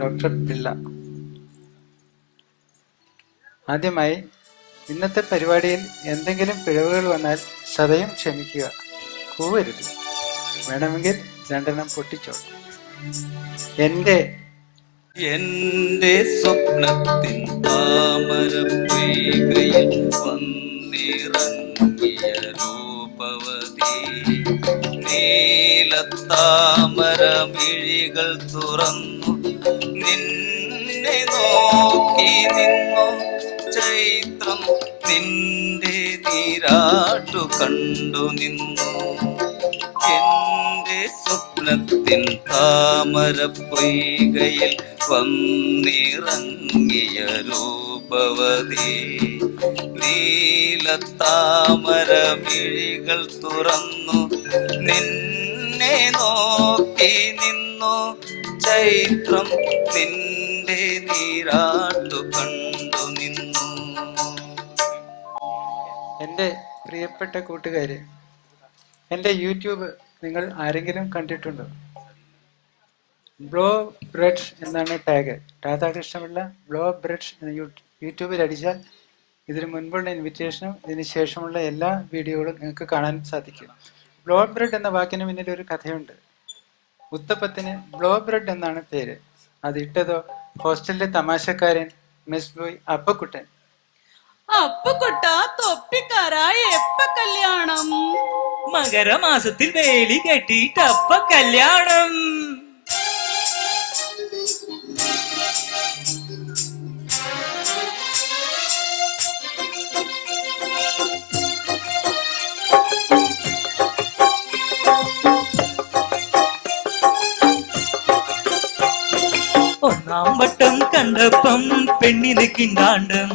Doctor Pillai. ആദ്യമായി ഇന്നത്തെ പരിപാടിയിൽ എന്തെങ്കിലും പിഴവുകൾ വന്നാൽ സദയം ക്ഷമിക്കുക, കൂവരുത്. വേണമെങ്കിൽ രണ്ടെണ്ണം പൊട്ടിച്ചോ. എൻ്റെ സ്വപ്നത്തിൻ താമരപ്പൊയ്കയിൽ വന്നിറങ്ങിയ രൂപവതി, നീലത്താമരമിഴികൾ തുറന്നു നിന്നെ നോക്കി നിന്നു. ചൈത്രം നിന്റെ നീരാട്ടു കണ്ടു നിന്നു. എന്റെ സ്വപ്നത്തിൻ താമരപ്പൊയ്കയിൽ വന്നിറങ്ങിയ രൂപവതി, നീലത്താമരമിഴികൾ തുറന്നു നിന്നെ നോക്കി നിന്നു. ചൈത്രം നിന്റെ നീരാട്ടു കണ്ടു നിന്നു. എൻ്റെ പ്രിയപ്പെട്ട കൂട്ടുകാരെ, എൻ്റെ യൂട്യൂബ് നിങ്ങൾ ആരെങ്കിലും കണ്ടിട്ടുണ്ടോ? ബ്ലോ ബ്രെഡ് എന്നാണ് ടാഗ്. രാധാകൃഷ്ണപിള്ള ബ്ലോ ബ്രെഡ് എന്ന് യൂട്യൂബിൽ അടിച്ചാൽ ഇതിന് മുൻപുള്ള ഇൻവിറ്റേഷനും ഇതിന് ശേഷമുള്ള എല്ലാ വീഡിയോകളും നിങ്ങൾക്ക് കാണാൻ സാധിക്കും. ബ്ലോ ബ്രെഡ് എന്ന വാക്കിന് പിന്നിൽ ഒരു കഥയുണ്ട്. ഉത്തപ്പത്തിന് ബ്ലോ ബ്രെഡ് എന്നാണ് പേര്. അത് ഇട്ടതോ ഹോസ്റ്റലിലെ തമാശക്കാരൻ മിസ് ബോയ് അപ്പക്കുട്ടൻ. അപ്പക്കുട്ട തൊപ്പിക്കാരായ എപ്പ കല്യാണം? മകരമാസത്തിൽ വേലി കെട്ടിട്ടപ്പ കല്യാണം. ഒന്നാം വട്ടം കണ്ടപ്പം പെണ്ണിന് കിണ്ടാണ്ടം,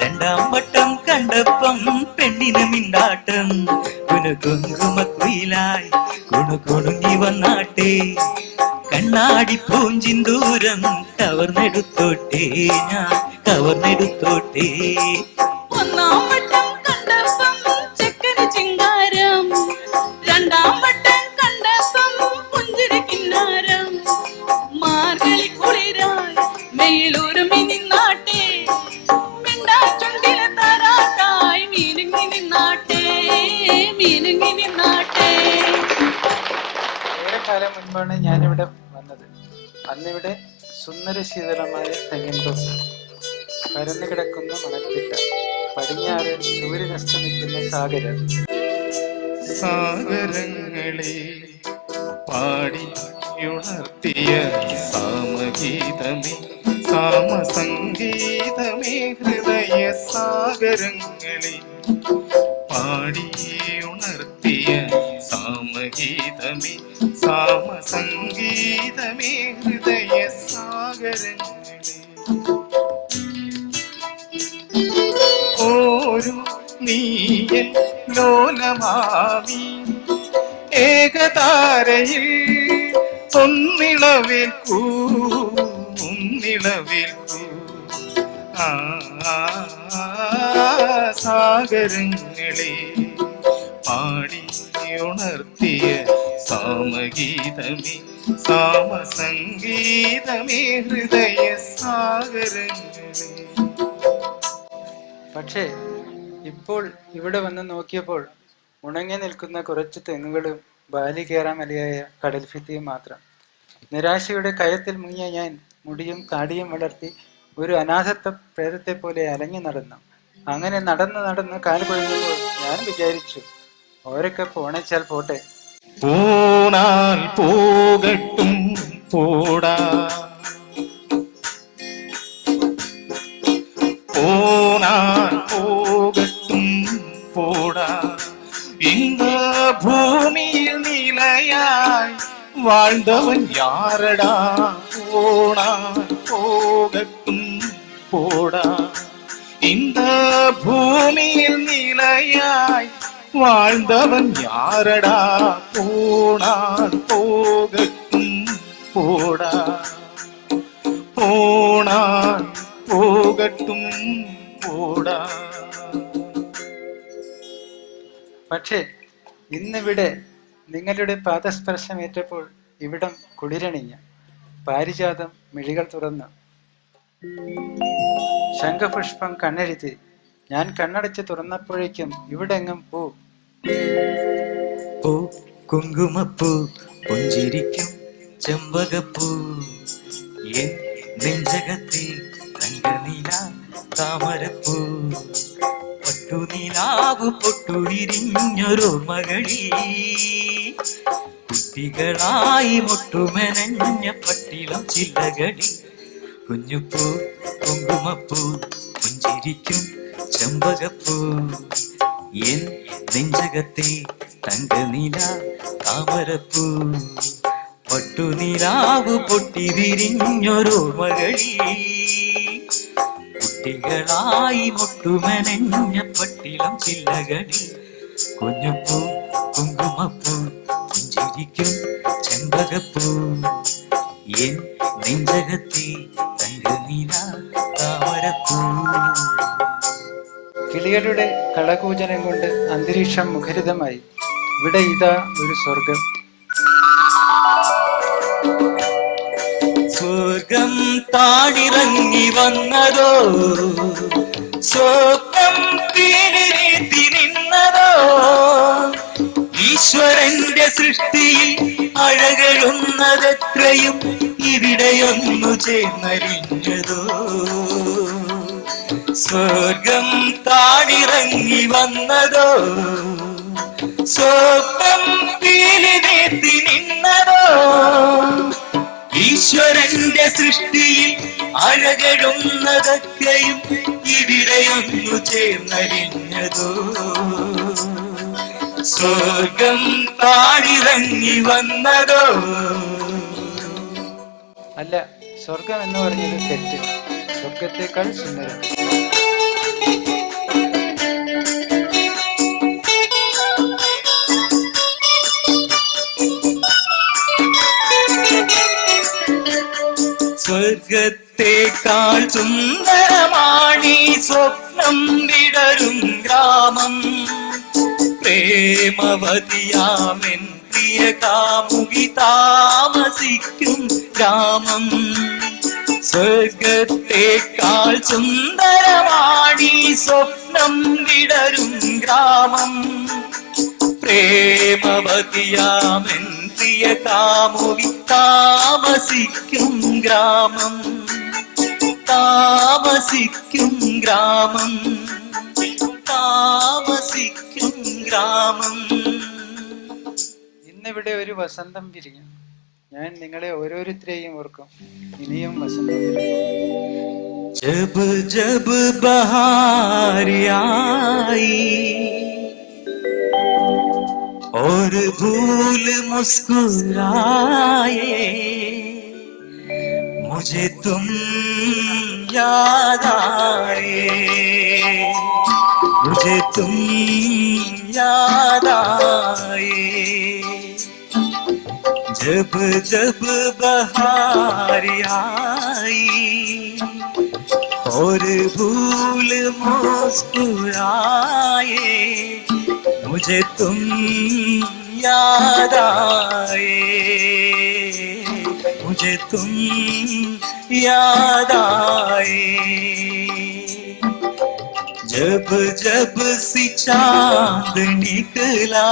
രണ്ടാം വട്ടം കണ്ടപ്പം പെണ്ണിന് മിണ്ടാട്ടം. കുനുകുങ്കുമക്കുയിലായി കുണുകുണുങ്ങി വന്നാട്ടെ, കണ്ണാടി പൂഞ്ചിന്തൂരം കവർന്നെടുത്തോട്ടെ, ഞാൻ കവർന്നെടുത്തോട്ടെ. ഒന്നാം വട്ടം കണ്ടപ്പം ചെക്കന് ചിങ്കാരം, രണ്ടാം വട്ടം കണ്ടപ്പം പുഞ്ചിരി കിന്നാരം. മാർഗഴി കുളിരായി വെയിലൂരുമി നിന്നാട്ടെ, മിണ്ടാച്ചുണ്ടിലെ താരാട്ടായി മീനുങ്ങി നിന്നാട്ടെ, മീനുങ്ങി നിന്നാട്ടെ. ഏറെ കാലം മുൻപാണ് ഞാനിവിടെ വന്നത്. അന്നിവിടെ സുന്ദരശീതളമായ തെങ്ങിൻതോപ്പ്, പരന്നു കിടക്കുന്ന മണൽത്തിട്ട, പടിഞ്ഞാറ് സൂര്യനസ്തമിക്കുന്ന സാഗരം. സാഗരങ്ങളെ പാടിയുണർത്തിയ സാമഗീതമേ, സാമസംഗീതമേ, ഹൃദയ സാഗരങ്ങളെ പാടിയുണർത്തിയ സാമഗീതമേ, സാമസംഗീതമേ, ഹൃദയ സാഗരങ്ങളെ. ഒരു നീയൽ ലോലമാവി ഏകതാരയിൽ ഒന്നിളവേൽക്കൂ, ഒന്നിളവേൽക്കൂ. സാഗരങ്ങളെ പാടിയുണർത്തിയ സാമഗീതമേ, സാമസംഗീതമേ, ഹൃദയ സാഗരങ്ങളെ. പക്ഷേ ഇപ്പോൾ ഇവിടെ വന്ന് നോക്കിയപ്പോൾ ഉണങ്ങി നിൽക്കുന്ന കുറച്ച് തെങ്ങുകളും ബാലി കയറാമലയായ കടൽഭിത്തിയും മാത്രം. നിരാശയുടെ കയത്തിൽ മുങ്ങിയ ഞാൻ മുടിയും താടിയും വളർത്തി ഒരു അനാഥത്വ പ്രേതത്തെ പോലെ അലഞ്ഞു നടന്നു. അങ്ങനെ നടന്ന് നടന്ന് കാല് കൊഴിഞ്ഞപ്പോൾ ഞാൻ വിചാരിച്ചു, ഓരൊക്കെ പോണേച്ചാൽ പോട്ടെ. പോണാൽ പോകട്ടും പോടാ, പോണാൽ പോകട്ടും പോടാ. இந்த பூமியில் நிலையாய் வாழ்ந்தவன் யாரடா, போனான் போகட்டும் போடா. இந்த பூமியில் நிலையாய் வாழ்ந்தவன் யாரடா, போனான் போகட்டும் போடா. போனான் പോകട്ടും പോടാ. പക്ഷേ ഇന്നിവിടെ നിങ്ങളുടെ പാദസ്പർശമേറ്റപ്പോൾ ഇവിടം കുളിരണിഞ്ഞ. പാരിജാതം മിഴികൾ തുറന്നു. ശംഖപുഷ്പം കണ്ണെഴുതി. ഞാൻ കണ്ണടച്ച് തുറന്നപ്പോഴേക്കും ഇവിടെങ്ങും പൂ. പൂ, കുങ്കുമപ്പൂ, പുഞ്ചിരിക്കും ചെമ്പകപ്പൂ, എൻ നെഞ്ചകത്തെ തങ്കനില താമരപ്പൂ, പട്ടുനിലാവ് പൊട്ടുവിരിഞ്ഞൊരോർമകളി, കുട്ടികളായി മൊട്ടുമെനഞ്ഞ പട്ടിളം ചില്ലകളി, കുഞ്ഞുപ്പൂ, കുങ്കുമപ്പൂ, പുഞ്ചിരിക്കും ചെമ്പകപ്പൂ, എൻ നെഞ്ചകത്തെ തങ്കനില താമരപ്പൂ, പട്ടുനിലാവ് പൊട്ടി വിരിഞ്ഞൊരോർമകളി, കുട്ടികളായി മൊട്ടുമെനഞ്ഞ പട്ടിളം ചില്ലകളി, കുഞ്ഞുപ്പൂ, കുങ്കുമപ്പൂ, പുഞ്ചിരിക്കും ചെമ്പകപ്പൂ, എൻ നെഞ്ചകത്തെ തങ്കനില താമരപ്പൂ. കിളികളുടെ കളകൂജനം കൊണ്ട് അന്തരീക്ഷം മുഖരിതമായി. ഇവിടെ ഇതാ ഒരു സ്വർഗം. സ്വർഗം താടിറങ്ങി വന്നതോ, സ്വപ്നം തീരിത്തി നിന്നതോ, ഈശ്വരന്റെ സൃഷ്ടിയിൽ അഴകഴുന്നതെത്രയും ഇവിടെയൊന്നു ചേർന്നരിഞ്ഞതോ. സ്വർഗം താടിറങ്ങി വന്നതോ, സ്വപ്നം തീരിത്തി നിന്നതോ, ഈശ്വരന്റെ സൃഷ്ടിയിൽ അഴകഴുന്നതൊക്കെയും ഇവിടെയൊന്നു ചേർന്നരിഞ്ഞതോ. സ്വർഗം താടിറങ്ങി വന്നതോ. അല്ല, സ്വർഗം എന്ന് പറഞ്ഞത് തെറ്റ്. സ്വർഗത്തേക്കാൾ സുന്ദരം. സ്വർഗത്തേക്കാൾ സുന്ദരമാണീ സ്വപ്നം വിടരും ഗ്രാമം, പ്രേമവതിയാമെൻ പ്രിയ കാമുകി താമസിക്കും ഗ്രാമം. സ്വർഗത്തേക്കാൾ സുന്ദരമാണീ സ്വപ്നം വിടരും ഗ്രാമം, പ്രേമവതിയാമെൻ പ്രിയ കാമുകി താമസിക്കും ഗ്രാമം, താമസിക്കും ഗ്രാമം, താമസിക്കും ഗ്രാമം. ഇന്നിവിടെ ഒരു വസന്തം വിരിഞ്ഞു. ഞാൻ നിങ്ങളെ ഓരോരുത്തരെയും ഓർക്കും. ഇനിയും വസന്തം വിരിയും. ജബ് ജബ് ബഹാർ ആയി और भूल मुस्कुराए, मुझे तुम याद आए, मुझे तुम याद आए. जब जब बहार आई और भूल मुस्कुराए, मुझे तुम याद आए, मुझे तुम याद आए. जब जब सी चांद निकला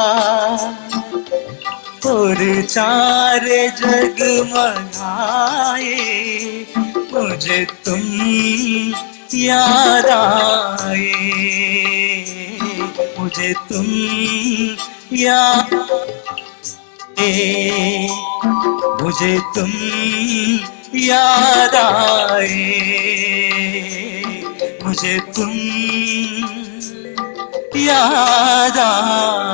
और चारे जगमगाए, मुझे तुम याद आए, मुझे तुम याद, मुझे तुम याद आए, मुझे तुम याद आए.